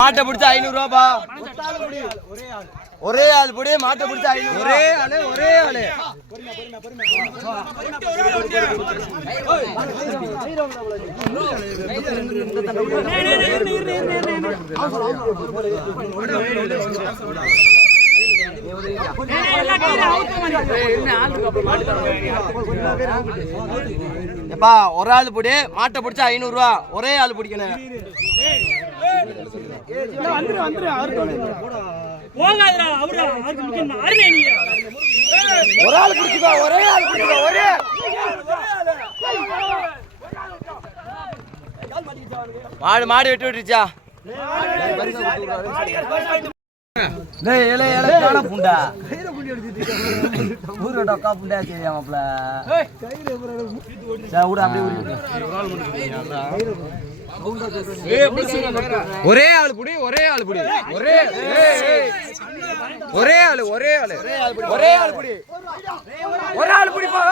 மாட்டை பிடிச்சா 500 ரூபாப்பா. ஒரே ஆள் புடி மாட்டை பிடிச்சா 500. ஒரே ஆளு எப்பா ஒரு ஆள் புடி மாட்டை பிடிச்சா 500 ரூபா. ஒரே ஆள் பிடிக்கணும். ஒரு ஆள் பிடிச்சுப்பா. ஒரே ஆள் பிடிச்சுப்பா. ஒரே மாடு வெட்டி விட்டுருச்சா? புண்டா புண்டா சரியா மாப்ள ஒரே ஆள் புடி. ஒரே ஆள் புடி. ஒரே ஆள் புடி. ஒரு ஆள் புடிப்பா.